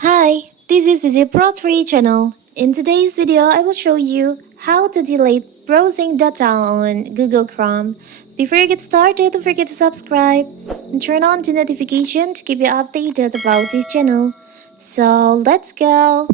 Hi, this is Visit Pro 3 channel. In today's video, I will show you how to delete browsing data on Google Chrome. Before you get started, don't forget to subscribe and turn on the notification to keep you updated about this channel. So let's go!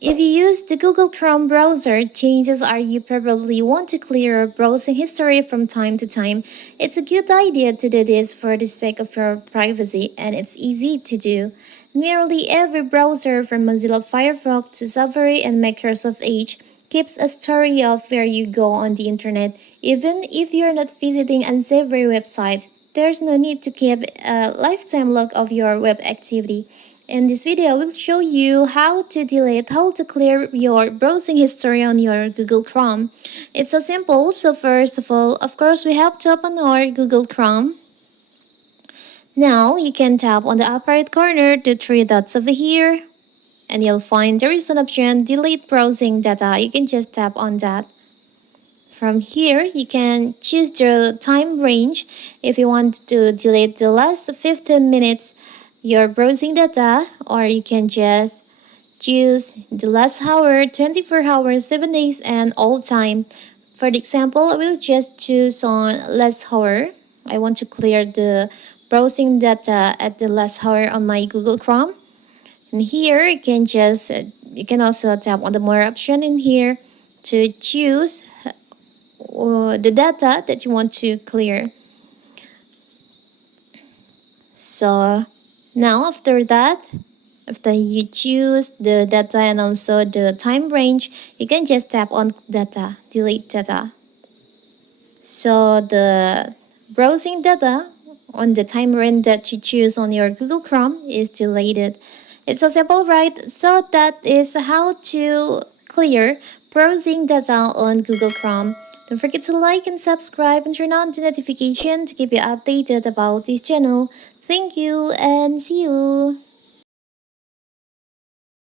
If you use the Google Chrome browser, chances are you probably want to clear your browsing history from time to time. It's a good idea to do this for the sake of your privacy, and it's easy to do. Nearly every browser from Mozilla Firefox to Safari and Microsoft Edge keeps a story of where you go on the internet. Even if you're not visiting unsavory websites, there's no need to keep a lifetime log of your web activity. In this video, I will show you how to clear your browsing history on your Google Chrome. It's so simple. So first of all, of course, we have to open our Google Chrome. Now, you can tap on the upper right corner, the three dots over here, and you'll find there is an option, delete browsing data. You can just tap on that. From here, you can choose the time range if you want to delete the last 15 minutes your browsing data, or you can just choose the last hour, 24 hours, 7 days, and all time. For the example, I will just choose on last hour. I want to clear the browsing data at the last hour on my Google Chrome. And here you can also tap on the more option in here to choose the data that you want to clear. So now after you choose the data and also the time range, you can just tap on data, delete data. So the browsing data on the time range that you choose on your Google Chrome is deleted. It's so simple, right? So that is how to clear browsing data on Google Chrome. Don't forget to like and subscribe and turn on the notification to keep you updated about this channel. Thank you and see you.